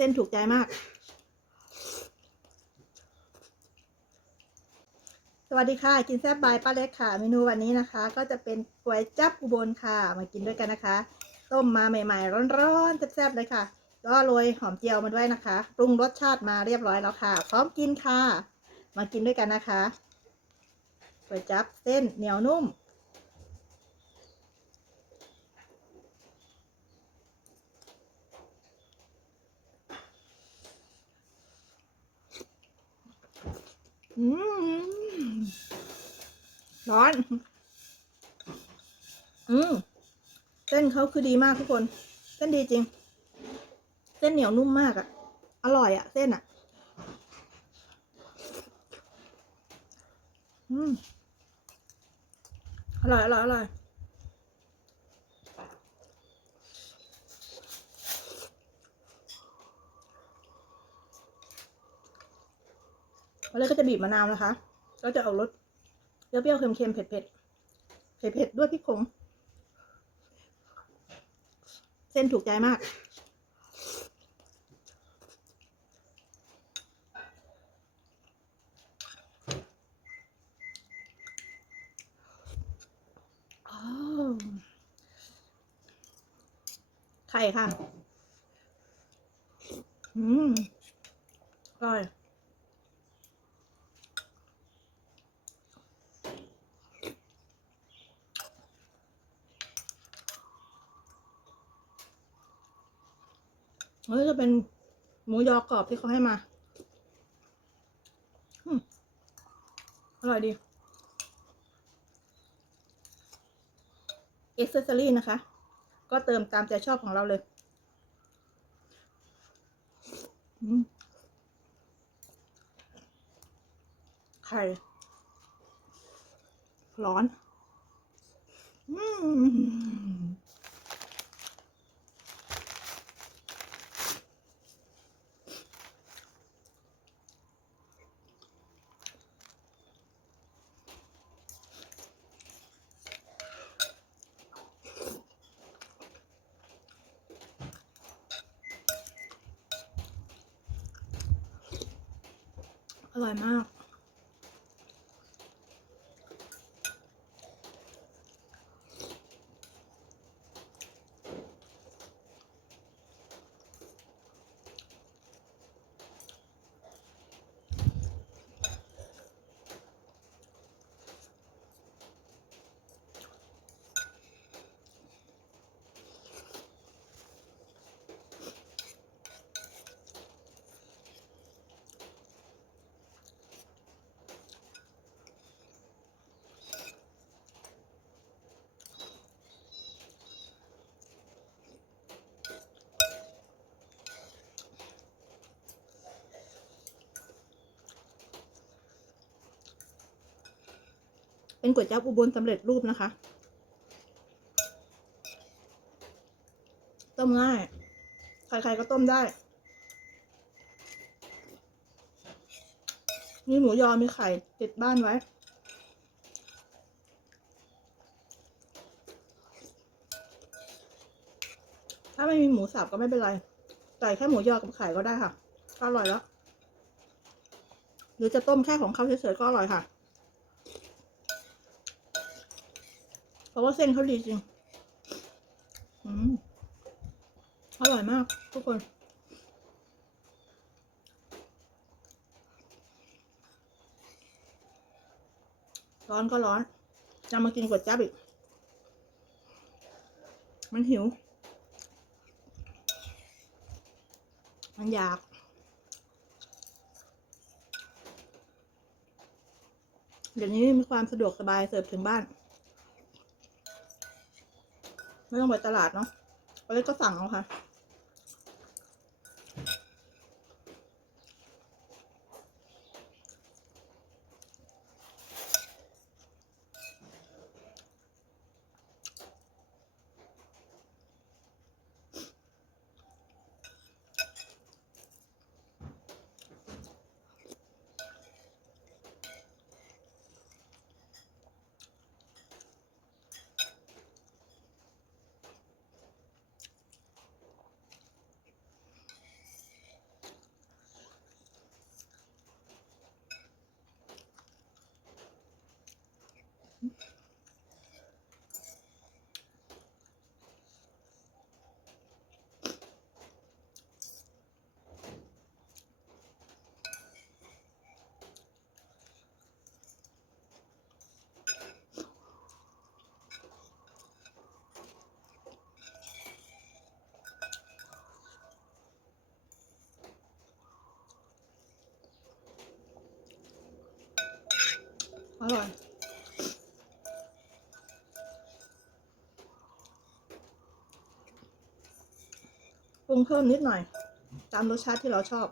ส้นถูกใจมาก สวัสดีค่ะ กินแซ่บบายป้าเล็กค่ะ เมนูวันนี้นะคะ ก็จะเป็นก๋วยจับอุบลค่ะ มากินด้วยกันนะคะ ต้มมาใหม่ ๆ ร้อนๆแซ่บๆเลยค่ะ ก็โรยหอมเจียวมาด้วยนะคะ ปรุงรสชาติมาเรียบร้อยแล้วค่ะ พร้อมกินค่ะ มากินด้วยกันนะคะ ก๋วยจับเส้นเหนียวนุ่ม ร้อน อืมเส้นเขาคือดีมากทุกคน เส้นดีจริง เส้นเหนียวนุ่มมากอะอร่อยอะเส้นอะ อืม อร่อยอร่อยอร่อย แล้วก็จะบีบมะนาวนะคะ ก็จะเอารสเปรี้ยวๆเค็มๆเผ็ดๆเผ็ดๆด้วยพริกผงเส้นถูกใจมากอ้ไข่ค่ะ อืมอร่อย นี่จะเป็นหมูยอกรอบที่เขาให้มาอร่อยดีเอเซอรี่นะคะ ก็เติมตามใจชอบของเราเลยไข่ร้อน อืม อร่อยมาก เป็นก๋วยจั๊บอุบลสำเร็จรูปนะคะ ต้มง่าย ใครๆก็ต้มได้ มีหมูยอมีไข่ติดบ้านไว้ถ้าไม่มีหมูสับก็ไม่เป็นไรใส่แค่หมูยอกับไข่ก็ได้ค่ะ ก็อร่อยแล้ว หรือจะต้มแค่ของเขาเฉยๆก็อร่อยค่ะ เพราะว่าเส้นเขาดีจริง อืมอร่อยมาก ทุกคน ร้อนก็ร้อน จะมากินก๋วยจั๊บอีก มันหิว มันอยาก เดี๋ยวนี้มีความสะดวกสบายเสิร์ฟถึงบ้าน ไม่ต้องไปตลาดเนาะวันนี้ก็สั่งเอาค่ะ 好了。 ปรุงเพิ่มนิดหน่อย ตามรสชาติที่เราชอบ